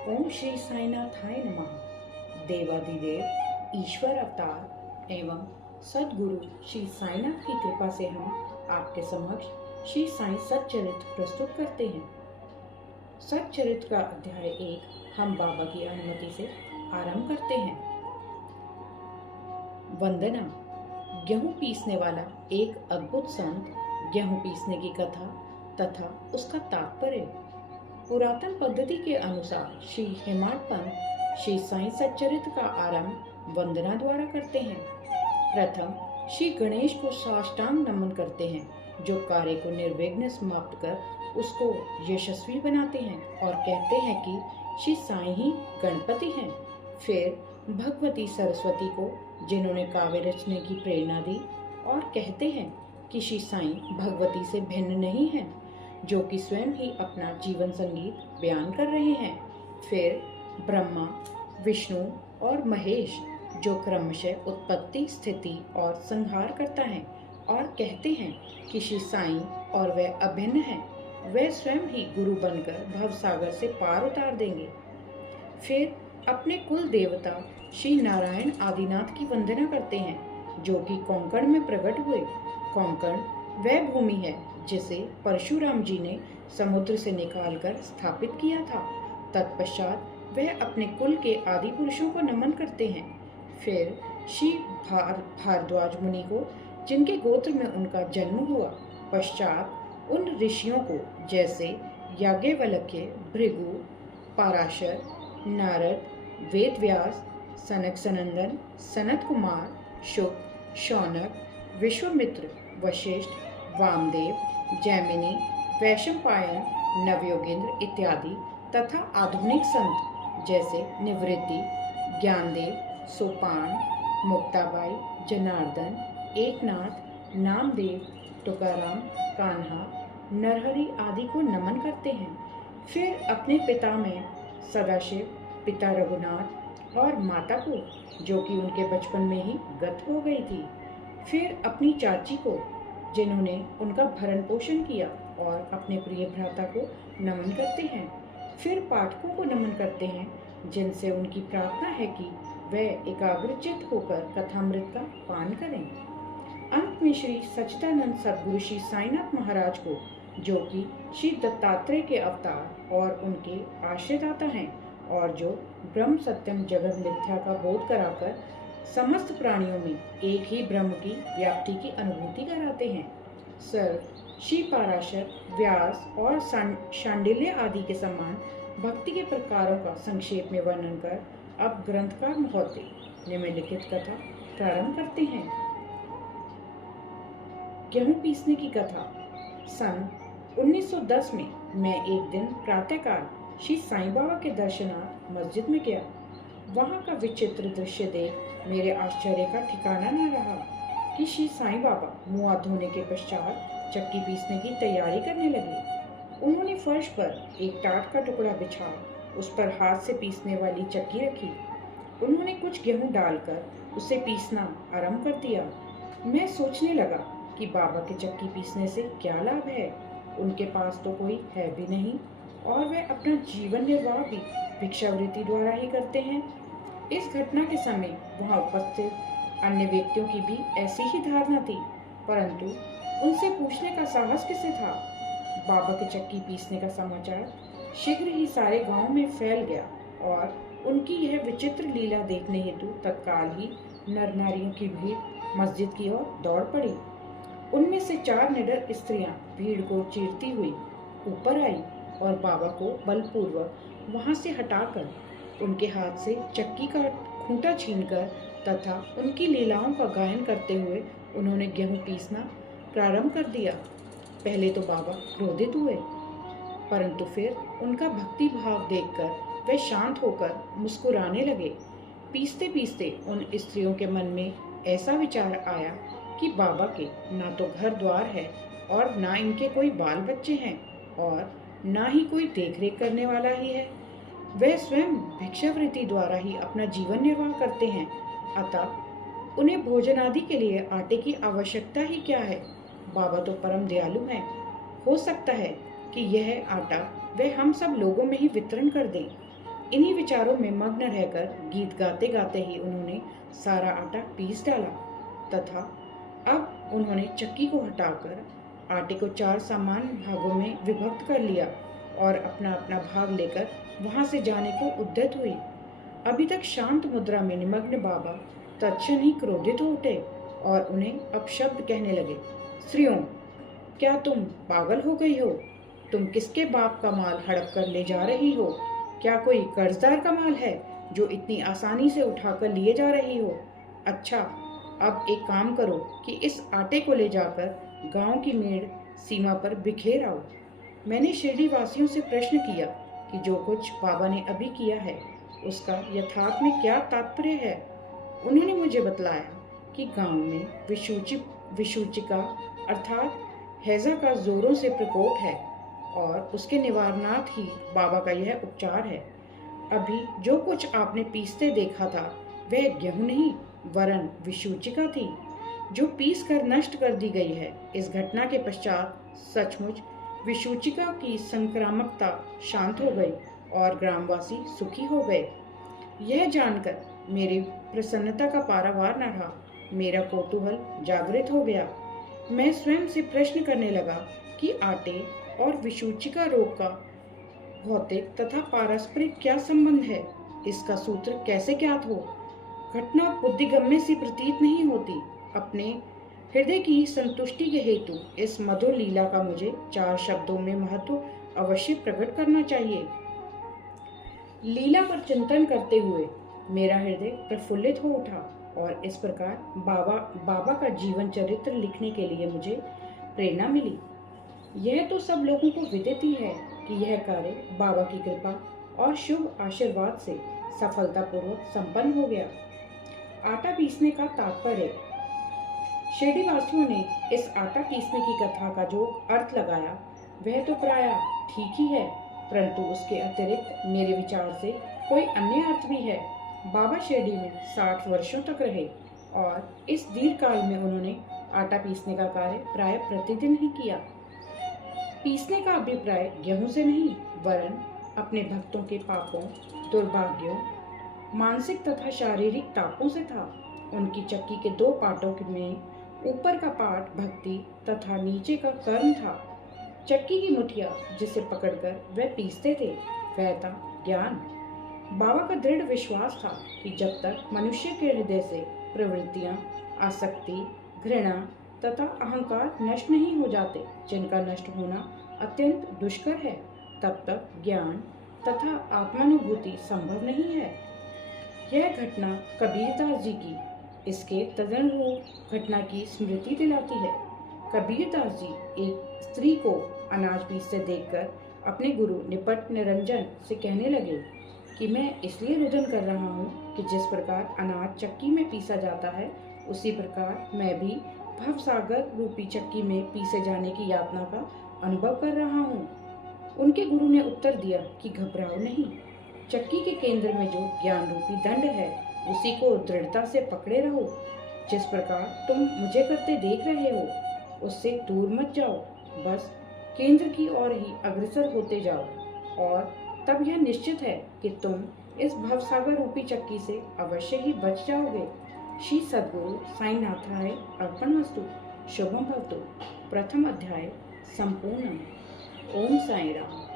ओम श्री साईनाथाय नमः। देवाधिदेव ईश्वर अवतार एवं सदगुरु श्री साईनाथ की कृपा से हम आपके समक्ष श्री साई सच्चरित प्रस्तुत करते हैं। सच्चरित का अध्याय 1 हम बाबा की अनुमति से आरंभ करते हैं। वंदना। गेहूं पीसने वाला एक अद्भुत संत, गेहूं पीसने की कथा तथा उसका तात्पर्य। पुरातन पद्धति के अनुसार श्री हेमाड पंत श्री साई सच्चरित का आरंभ वंदना द्वारा करते हैं। प्रथम श्री गणेश को साष्टांग नमन करते हैं, जो कार्य को निर्विघ्न समाप्त कर उसको यशस्वी बनाते हैं और कहते हैं कि श्री साई ही गणपति हैं। फिर भगवती सरस्वती को, जिन्होंने काव्य रचने की प्रेरणा दी, और कहते हैं कि श्री साई भगवती से भिन्न नहीं हैं, जो कि स्वयं ही अपना जीवन संगीत बयान कर रहे हैं। फिर ब्रह्मा, विष्णु और महेश, जो क्रमशः उत्पत्ति, स्थिति और संहार करता है, और कहते हैं कि श्री साई और वह अभिन्न हैं, वह स्वयं ही गुरु बनकर भवसागर से पार उतार देंगे। फिर अपने कुल देवता श्री नारायण आदिनाथ की वंदना करते हैं, जो कि कोंकण में प्रकट हुए। कोंकण वह भूमि है जिसे परशुराम जी ने समुद्र से निकालकर स्थापित किया था। तत्पश्चात वह अपने कुल के आदि पुरुषों को नमन करते हैं। फिर श्री भारद्वाज मुनि को, जिनके गोत्र में उनका जन्म हुआ। पश्चात उन ऋषियों को, जैसे याज्ञवल्क्य, भृगु, पराशर, नारद, वेदव्यास, सनक सनंदन, सनत कुमार, शुक, शौनक, विश्वामित्र, वशिष्ठ, वामदेव, जैमिनी, वैशंपायन, नवयोगेंद्र इत्यादि तथा आधुनिक संत जैसे निवृत्ति, ज्ञानदेव, सोपान, मुक्ताबाई, जनार्दन, एकनाथ, नामदेव, तुकाराम, कान्हा, नरहरि आदि को नमन करते हैं। फिर अपने पिता में सदाशिव, पिता रघुनाथ और माता को, जो कि उनके बचपन में ही गत हो गई थी। फिर अपनी चाची को, जिन्होंने उनका भरण पोषण किया, और अपने प्रिय भ्राता को नमन करते हैं। फिर पाठकों को नमन करते हैं, जिनसे उनकी प्रार्थना है कि वह एकाग्रचित होकर कथामृत का पान करें। अंत में श्री सच्चिदानंद सद्गुरु श्री साईनाथ महाराज को, जो कि श्री दत्तात्रेय के अवतार और उनके आश्रयदाता हैं, और जो ब्रह्म सत्यम जगत मिथ्या का बोध कराकर समस्त प्राणियों में एक ही ब्रह्म की व्याप्ति की अनुभूति कराते हैं। सर श्री पराशर, व्यास और शांडिल्य आदि के समान भक्ति के प्रकारों का संक्षेप में वर्णन कर अब ग्रंथकार महोदय निम्नलिखित कथा प्रारंभ करते हैं। गेहूं पीसने की कथा। सन 1910 में मैं एक दिन प्रातःकाल श्री साईं बाबा के दर्शनार्थ मस्जिद में गया। वहाँ का विचित्र दृश्य देख मेरे आश्चर्य का ठिकाना न रहा कि श्री साईं बाबा मुँह हाथ धोने के पश्चात चक्की पीसने की तैयारी करने लगे। उन्होंने फर्श पर एक टाट का टुकड़ा बिछा उस पर हाथ से पीसने वाली चक्की रखी। उन्होंने कुछ गेहूं डालकर उसे पीसना आरंभ कर दिया। मैं सोचने लगा कि बाबा के चक्की पीसने से क्या लाभ है। उनके पास तो कोई है भी नहीं, और वे अपना जीवन निर्वाह भी भिक्षावृत्ति द्वारा ही करते हैं। इस घटना के समय वहां उपस्थित अन्य व्यक्तियों की भी ऐसी ही धारणा थी, परंतु उनसे पूछने का साहस किसे था। बाबा के चक्की पीसने का समाचार शीघ्र ही सारे गांव में फैल गया, और उनकी यह विचित्र लीला देखने हेतु तत्काल ही नर नारियों की भीड़ मस्जिद की ओर दौड़ पड़ी। उनमें से 4 निडर स्त्रियां भीड़ को चीरती हुई ऊपर आई और बाबा को बलपूर्वक वहां से हटाकर उनके हाथ से चक्की का खूंटा छीनकर तथा उनकी लीलाओं का गायन करते हुए उन्होंने गेहूं पीसना प्रारंभ कर दिया। पहले तो बाबा क्रोधित हुए, परंतु फिर उनका भक्ति भाव देखकर वे शांत होकर मुस्कुराने लगे। पीसते पीसते उन स्त्रियों के मन में ऐसा विचार आया कि बाबा के ना तो घर द्वार है, और ना इनके कोई बाल बच्चे हैं, और ना ही कोई देखरेख करने वाला ही है। वे स्वयं भिक्षावृत्ति द्वारा ही अपना जीवन निर्वाह करते हैं, अतः उन्हें भोजन आदि के लिए आटे की आवश्यकता ही क्या है। बाबा तो परम दयालु हैं, हो सकता है कि यह आटा वे हम सब लोगों में ही वितरण कर दें। इन्हीं विचारों में मग्न रहकर गीत गाते गाते ही उन्होंने सारा आटा पीस डाला तथा अब उन्होंने चक्की को हटाकर आटे को 4 समान भागों में विभक्त कर लिया और अपना अपना भाग लेकर वहां से जाने को उद्यत हुई। अभी तक शांत मुद्रा में निमग्न बाबा तत्क्षण ही क्रोधित हो उठे और उन्हें अपशब्द कहने लगे। स्त्रियों, क्या तुम पागल हो गई हो? तुम किसके बाप का माल हड़प कर ले जा रही हो? क्या कोई कर्जदार का माल है जो इतनी आसानी से उठाकर लिए जा रही हो? अच्छा, अब एक काम करो कि इस आटे को ले जाकर गांव की मेड़ सीमा पर बिखेर आओ। मैंने शिरडी वासियों से प्रश्न किया कि जो कुछ बाबा ने अभी किया है उसका यथार्थ में क्या तात्पर्य है। उन्होंने मुझे बतलाया कि गांव में विषूचिका अर्थात हैजा का जोरों से प्रकोप है और उसके निवारणार्थ ही बाबा का यह उपचार है। अभी जो कुछ आपने पीसते देखा था वह गेहूं नहीं वरन विषूचिका थी जो पीस कर नष्ट कर दी गई है। इस घटना के पश्चात सचमुच विषूचिका की संक्रामकता शांत हो गई और ग्रामवासी सुखी हो गए। यह जानकर मेरी प्रसन्नता का पारावार न रहा। मेरा कौतूहल जागृत हो गया। मैं स्वयं से प्रश्न करने लगा कि आटे और विषूचिका रोग का भौतिक तथा पारस्परिक क्या संबंध है? इसका सूत्र कैसे ज्ञात हो? घटना बुद्धिगम्य सी प्रतीत नहीं होती। अपने हृदय की संतुष्टि के हेतु इस मधुर लीला का मुझे 4 शब्दों में महत्व अवश्य प्रकट करना चाहिए। लीला पर चिंतन करते हुए मेरा हृदय प्रफुल्लित हो उठा और इस प्रकार बाबा का जीवन चरित्र लिखने के लिए मुझे प्रेरणा मिली। यह तो सब लोगों को विदित ही है कि यह कार्य बाबा की कृपा और शुभ आशीर्वाद से सफलतापूर्वक संपन्न हो गया। आटा पीसने का तात्पर्य। शिरडी वासियों ने इस आटा पीसने की कथा का जो अर्थ लगाया वह तो प्रायः ठीक ही है, परंतु उसके अतिरिक्त मेरे विचार से कोई अन्य अर्थ भी है। बाबा शिरडी में 60 वर्षों तक रहे और इस दीर्घ काल में उन्होंने आटा पीसने का कार्य प्रायः प्रतिदिन ही किया। पीसने का अभिप्राय गेहूं से नहीं वरन अपने भक्तों के पापों, दुर्भाग्यों, मानसिक तथा शारीरिक तापों से था। उनकी चक्की के 2 पाटों में ऊपर का पाट भक्ति तथा नीचे का कर्म था। चक्की की मुठिया जिसे पकड़कर वह पीसते थे वह था ज्ञान। बाबा का दृढ़ विश्वास था कि जब तक मनुष्य के हृदय से प्रवृत्तियां, आसक्ति, घृणा तथा अहंकार नष्ट नहीं हो जाते, जिनका नष्ट होना अत्यंत दुष्कर है, तब तक ज्ञान तथा आत्मानुभूति संभव नहीं है। यह घटना कबीरदास जी की इसके तदनुरूप घटना की स्मृति दिलाती है। कबीरदास जी एक स्त्री को अनाज पीसते देखकर अपने गुरु निपट निरंजन से कहने लगे कि मैं इसलिए रुदन कर रहा हूँ कि जिस प्रकार अनाज चक्की में पीसा जाता है उसी प्रकार मैं भी भवसागर रूपी चक्की में पीसे जाने की यातना का अनुभव कर रहा हूँ। उनके गुरु ने उत्तर दिया कि घबराओ नहीं, चक्की के केंद्र में जो ज्ञान रूपी दंड है उसी को दृढ़ता से पकड़े रहो। जिस प्रकार तुम मुझे करते देख रहे हो उससे दूर मत जाओ, बस केंद्र की ओर ही अग्रसर होते जाओ और तब यह निश्चित है कि तुम इस भवसागर रूपी चक्की से अवश्य ही बच जाओगे। श्री सद्गुरु साईनाथाय अर्पणमस्तु। शुभम भवतु। प्रथम अध्याय संपूर्ण। ओम साई राम।